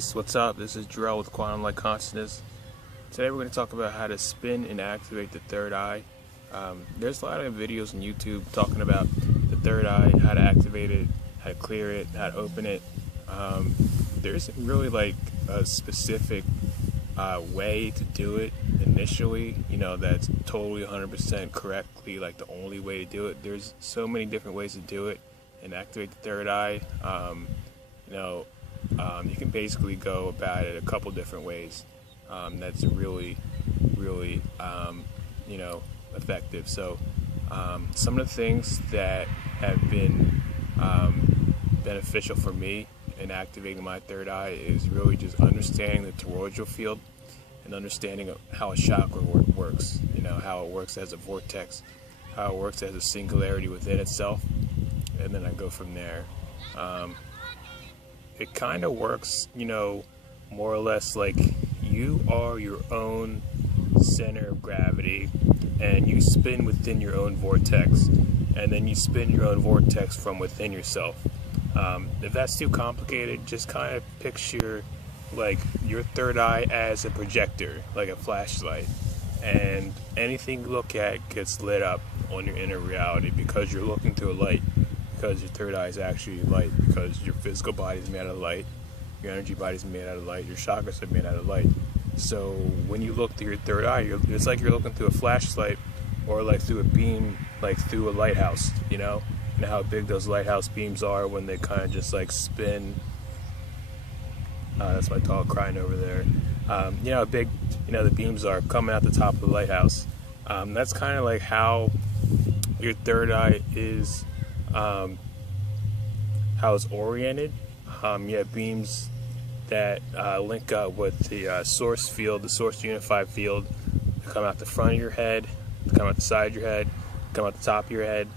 Peace, what's up? This is Jarrell with Quantum Light Consciousness. Today we're going to talk about how to spin and activate the third eye. There's a lot of videos on YouTube talking about the third eye, how to activate it, how to clear it, how to open it. There isn't really like a specific way to do it initially, that's totally 100% correctly, like the only way to do it. There's so many different ways to do it and activate the third eye. You can basically go about it a couple different ways. That's really effective. So some of the things that have been beneficial for me in activating my third eye is really just understanding the toroidal field and understanding how a chakra works, how it works as a vortex, how it works as a singularity within itself, and then I go from there. It kind of works, more or less like you are your own center of gravity and you spin within your own vortex, and then you spin your own vortex from within yourself. If that's too complicated, just kind of picture like your third eye as a projector, like a flashlight, and anything you look at gets lit up on your inner reality because you're looking through a light. Because your third eye is actually light, because your physical body is made out of light, your energy body is made out of light, your chakras are made out of light. So when you look through your third eye, it's like you're looking through a flashlight, or like through a beam, like through a lighthouse, You know how big those lighthouse beams are when they kind of just like spin. That's my dog crying over there. How big, the beams are coming out the top of the lighthouse. That's kind of like how your third eye is. How it's oriented. You have beams that link up with the source field, the source unified field. They come out the front of your head, they come out the side of your head, they come out the top of your head.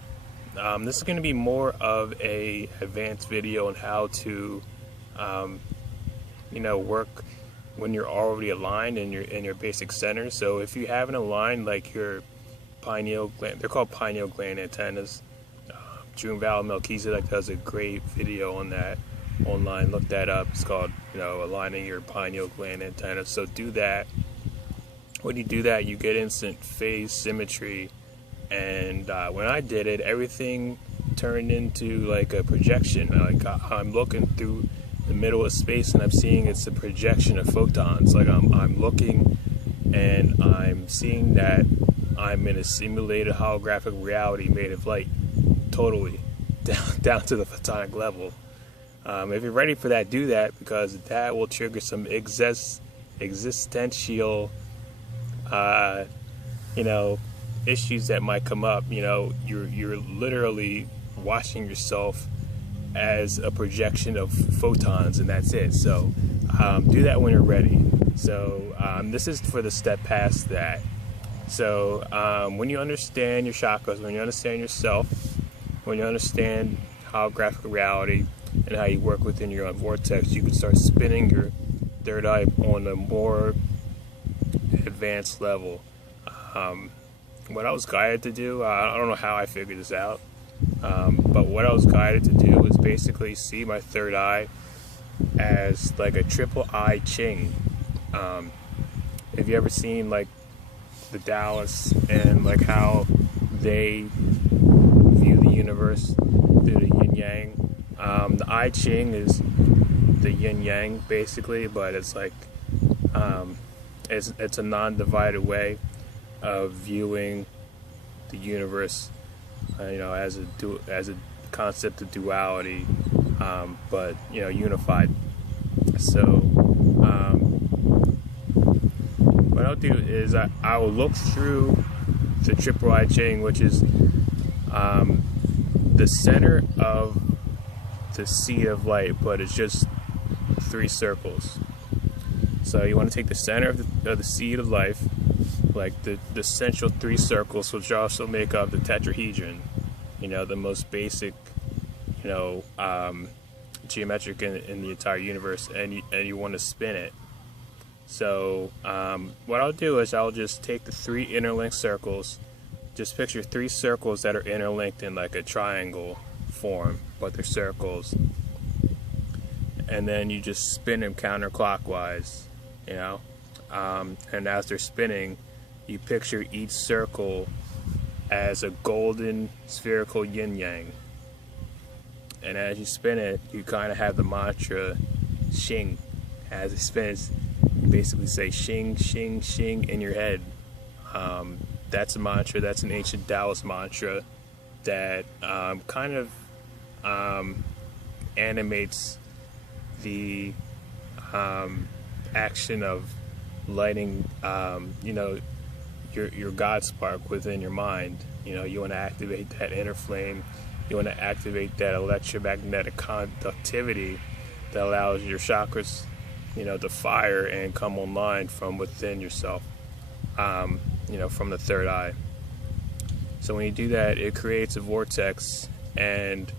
This is going to be more of a advanced video on how to, work when you're already aligned in your basic center. So if you haven't aligned like your pineal gland, they're called pineal gland antennas. June Val Melchizedek does a great video on that online. Look that up. It's called, aligning your pineal gland antenna. So do that. When you do that, you get instant phase symmetry. And when I did it, everything turned into like a projection. Like I'm looking through the middle of space, and I'm seeing it's a projection of photons. Like I'm looking, and I'm seeing that I'm in a simulated holographic reality made of light. Totally down to the photonic level. If you're ready for that, do that, because that will trigger some existential issues that might come up. You're literally watching yourself as a projection of photons, and that's it. So do that when you're ready. So this is for the step past that. So when you understand your chakras, when you understand yourself, when you understand holographic reality and how you work within your own vortex, you can start spinning your third eye on a more advanced level. What I was guided to do, I don't know how I figured this out, but what I was guided to do was basically see my third eye as like a triple I Ching. Have you ever seen like the Daoist and like how they view the universe through the yin yang? The I Ching is the yin yang basically, but it's like it's a non-divided way of viewing the universe, as a concept of duality, but unified. So what I'll do is I will look through the triple I Ching, which is the center of the seed of light, but it's just 3 circles. So you want to take the center of the seed of life, like the central 3 circles, which also make up the tetrahedron, the most basic, geometric in the entire universe, and you want to spin it. So what I'll do is I'll just take the 3 interlinked circles. Just picture 3 circles that are interlinked in like a triangle form, but they're circles. and then you just spin them counterclockwise, you know. And as they're spinning, you picture each circle as a golden spherical yin-yang. And as you spin it, you kind of have the mantra Ching. As it spins, you basically say Ching, Ching, Ching in your head. That's a mantra, that's an ancient Daoist mantra that kind of animates the action of lighting, you know, your God spark within your mind. You know, you want to activate that inner flame. You want to activate that electromagnetic conductivity that allows your chakras, you know, to fire and come online from within yourself, you know, from the third eye. So when you do that, it creates a vortex, and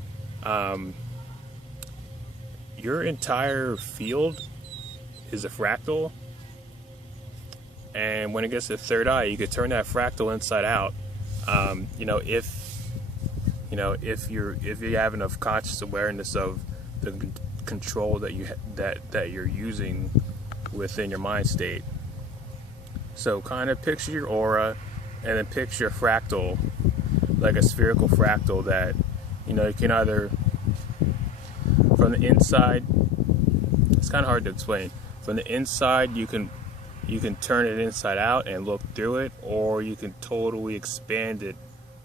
your entire field is a fractal. And when it gets to the third eye, you could turn that fractal inside out. You know, if you have enough conscious awareness of the control that you're using within your mind state. So kind of picture your aura, and then picture a fractal, like a spherical fractal that, you know, you can either from the inside. It's kind of hard to explain. From the inside, you can turn it inside out and look through it, or you can totally expand it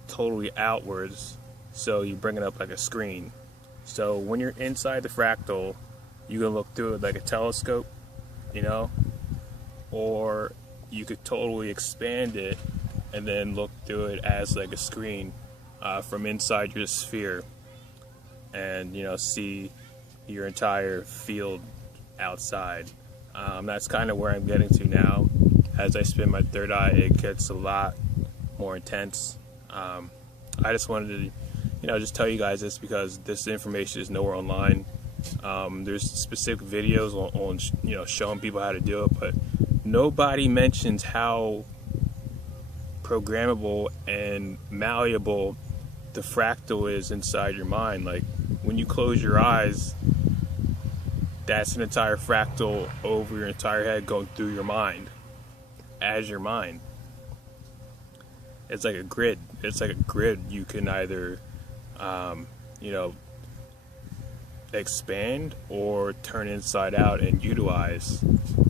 totally outwards, so you bring it up like a screen. So when you're inside the fractal, you can look through it like a telescope, you know, or you could totally expand it and then look through it as like a screen from inside your sphere, and, you know, see your entire field outside. That's kind of where I'm getting to now. As I spin my third eye, it gets a lot more intense. I just wanted to, you know, just tell you guys this because this information is nowhere online. There's specific videos on you know, showing people how to do it, but nobody mentions how programmable and malleable the fractal is inside your mind. Like when you close your eyes, that's an entire fractal over your entire head going through your mind as your mind. It's like a grid. It's like a grid. You can either, you know, expand or turn inside out and utilize.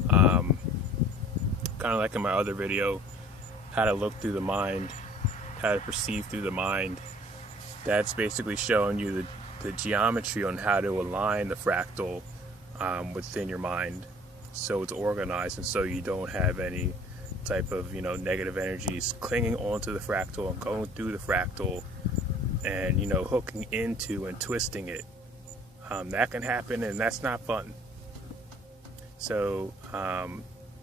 Kind of like in my other video, how to look through the mind, how to perceive through the mind. That's basically showing you the geometry on how to align the fractal within your mind, so it's organized and so you don't have any type of, you know, negative energies clinging onto the fractal and going through the fractal and, you know, hooking into and twisting it. That can happen, and that's not fun. So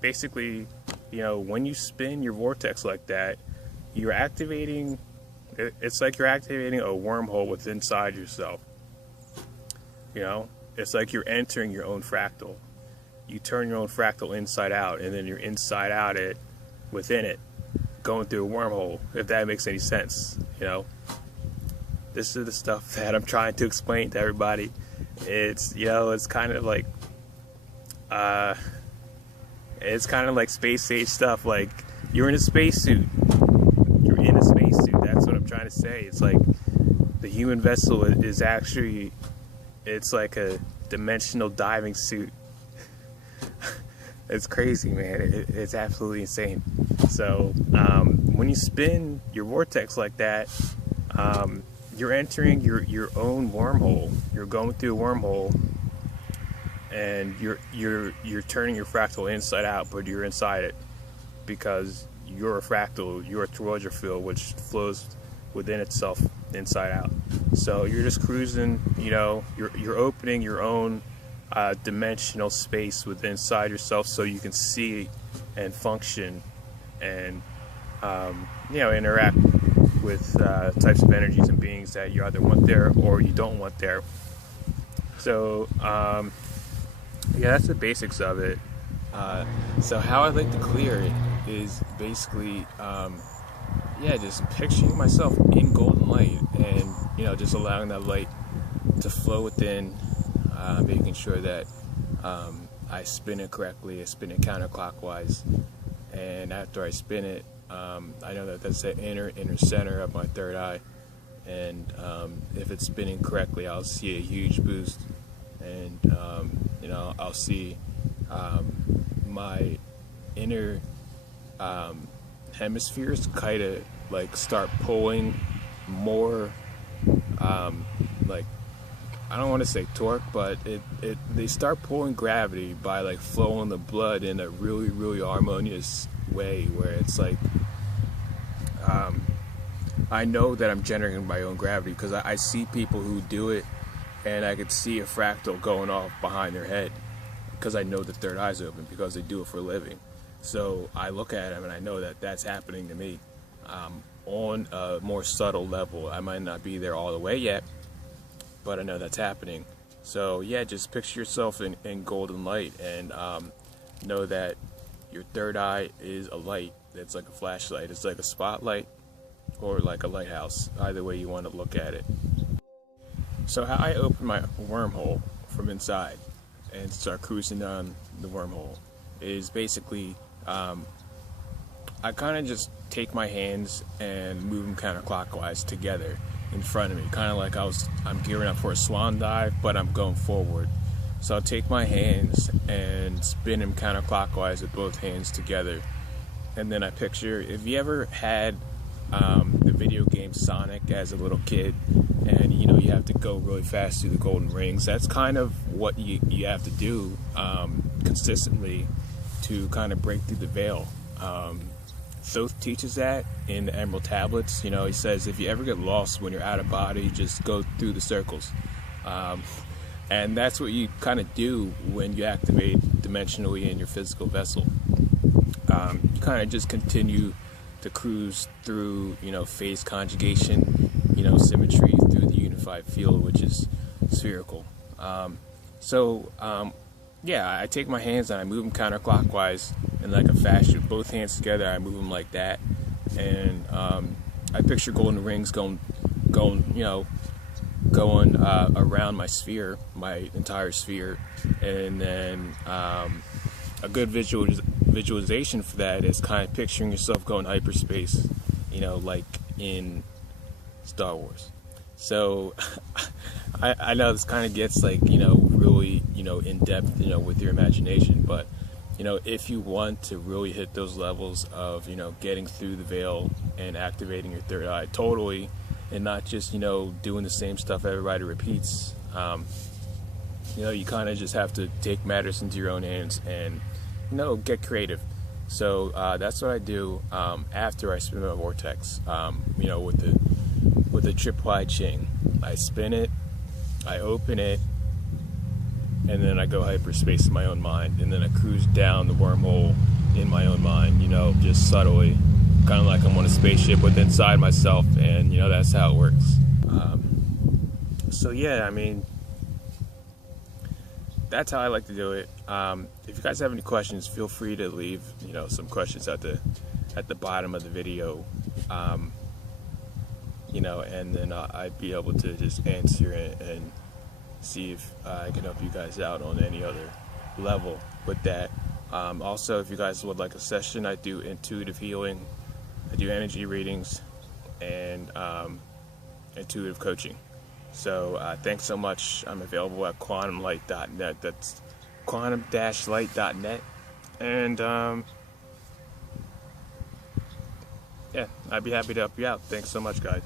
basically, you know, when you spin your vortex like that, you're activating, it's like you're activating a wormhole within inside yourself. You know, it's like you're entering your own fractal. You turn your own fractal inside out, and then you're inside out it, within it, going through a wormhole, if that makes any sense. You know, this is the stuff that I'm trying to explain to everybody. It's, you know, it's kind of like space age stuff. Like, you're in a spacesuit. You're in a spacesuit. That's what I'm trying to say. It's like the human vessel is actually, it's like a dimensional diving suit. It's crazy, man. It's absolutely insane. So when you spin your vortex like that, you're entering your own wormhole. You're going through a wormhole, and you're turning your fractal inside out, but you're inside it because you're a fractal. You're a toroidal field which flows within itself inside out. So you're just cruising. You know, you're opening your own dimensional space within inside yourself, so you can see and function and you know, interact with types of energies and beings that you either want there or you don't want there. So yeah, that's the basics of it. So how I like to clear it is basically yeah, just picturing myself in golden light, and, you know, just allowing that light to flow within, making sure that I spin it correctly. I spin it counterclockwise, and after I spin it, I know that that's the inner center of my third eye, and if it's spinning correctly, I'll see a huge boost, and I'll see my inner hemispheres kind of like start pulling more, like, I don't want to say torque, but they start pulling gravity by like flowing the blood in a really, really harmonious way, where it's like, I know that I'm generating my own gravity because I see people who do it, and I could see a fractal going off behind their head because I know that their eyes open because they do it for a living. So I look at them and I know that that's happening to me on a more subtle level. I might not be there all the way yet, but I know that's happening. So yeah, just picture yourself in golden light, and know that your third eye is a light. It's like a flashlight. It's like a spotlight or like a lighthouse, either way you want to look at it. So how I open my wormhole from inside and start cruising down the wormhole is basically, I kind of just take my hands and move them counterclockwise together in front of me, kind of like I'm gearing up for a swan dive, but I'm going forward. So I'll take my hands and spin them counterclockwise with both hands together, and then I picture, if you ever had the video game Sonic as a little kid, and you have to go really fast through the golden rings, that's kind of what you have to do consistently to kind of break through the veil. Thoth teaches that in the Emerald Tablets. He says if you ever get lost when you're out of body, just go through the circles. And that's what you kind of do when you activate dimensionally in your physical vessel. You kind of just continue to cruise through, phase conjugation, symmetry through the unified field, which is spherical. Yeah, I take my hands and I move them counterclockwise in like a fashion. Both hands together, I move them like that, and I picture golden rings going around my sphere, my entire sphere, and then a good visualization for that is kind of picturing yourself going hyperspace, like in Star Wars. So I know this kind of gets like, really, in depth, with your imagination, but if you want to really hit those levels of, getting through the veil and activating your third eye totally, and not just, doing the same stuff everybody repeats, you kind of just have to take matters into your own hands and, get creative. So that's what I do after I spin my vortex, with the triple I Ching. I spin it, I open it, and then I go hyperspace in my own mind, and then I cruise down the wormhole in my own mind, just subtly, kind of like I'm on a spaceship with inside myself, and that's how it works. So yeah, that's how I like to do it. If you guys have any questions, feel free to leave some questions at the bottom of the video, and then I'd be able to just answer it and see if I can help you guys out on any other level with that. Also, if you guys would like a session, I do intuitive healing, I do energy readings, and intuitive coaching. So thanks so much. I'm available at quantumlight.net. That's quantum-light.net. And yeah, I'd be happy to help you out. Thanks so much, guys.